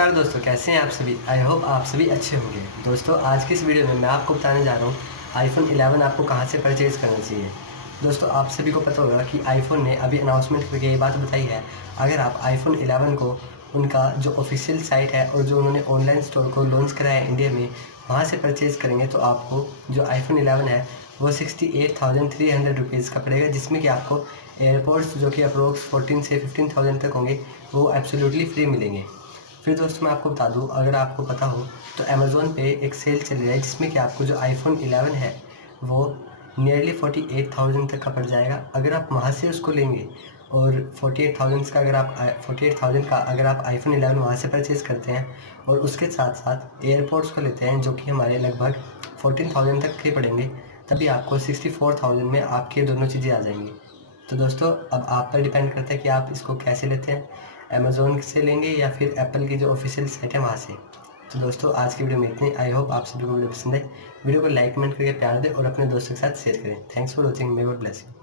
नमस्कार दोस्तों, कैसे हैं आप सभी। आई होप आप सभी अच्छे होंगे। दोस्तों आज की इस वीडियो में मैं आपको बताने जा रहा हूँ आईफोन 11 आपको कहाँ से परचेज़ करना चाहिए। दोस्तों आप सभी को पता होगा कि आईफोन ने अभी अनाउंसमेंट करके ये बात बताई है, अगर आप आईफोन 11 को उनका जो ऑफिशियल साइट है और जो उन्होंने ऑनलाइन स्टोर को लॉन्च कराया है इंडिया में, वहाँ से परचेज़ करेंगे तो आपको जो आईफोन 11 है वो 68,300 रुपीज़ का पड़ेगा, जिसमें कि आपको एयरपोर्ट्स जो कि अप्रोक्स 14 से 15,000 तक होंगे वो एब्सोल्युटली फ्री मिलेंगे। फिर दोस्तों मैं आपको बता दूं, अगर आपको पता हो तो अमेज़ोन पे एक सेल चल रही है जिसमें कि आपको जो आईफोन 11 है वो नियरली 48,000 तक का पड़ जाएगा। अगर आप वहाँ से उसको लेंगे और 48,000 का अगर आप आईफोन 11 वहाँ से परचेज़ करते हैं और उसके साथ साथ एयरपोर्ट्स को लेते हैं जो कि हमारे लगभग 14,000 तक के पड़ेंगे, तभी आपको 64,000 में आपके दोनों चीज़ें आ जाएंगी। तो दोस्तों अब आप पर डिपेंड करता है कि आप इसको कैसे लेते हैं, अमेज़ोन से लेंगे या फिर एप्पल की जो ऑफिशियल साइट है वहाँ से। तो दोस्तों आज की वीडियो में इतनी। आई होप आप सभी को वीडियो पसंद है। वीडियो को लाइक कमेंट करके प्यार दें और अपने दोस्तों के साथ शेयर करें। Thanks for watching. May God bless you.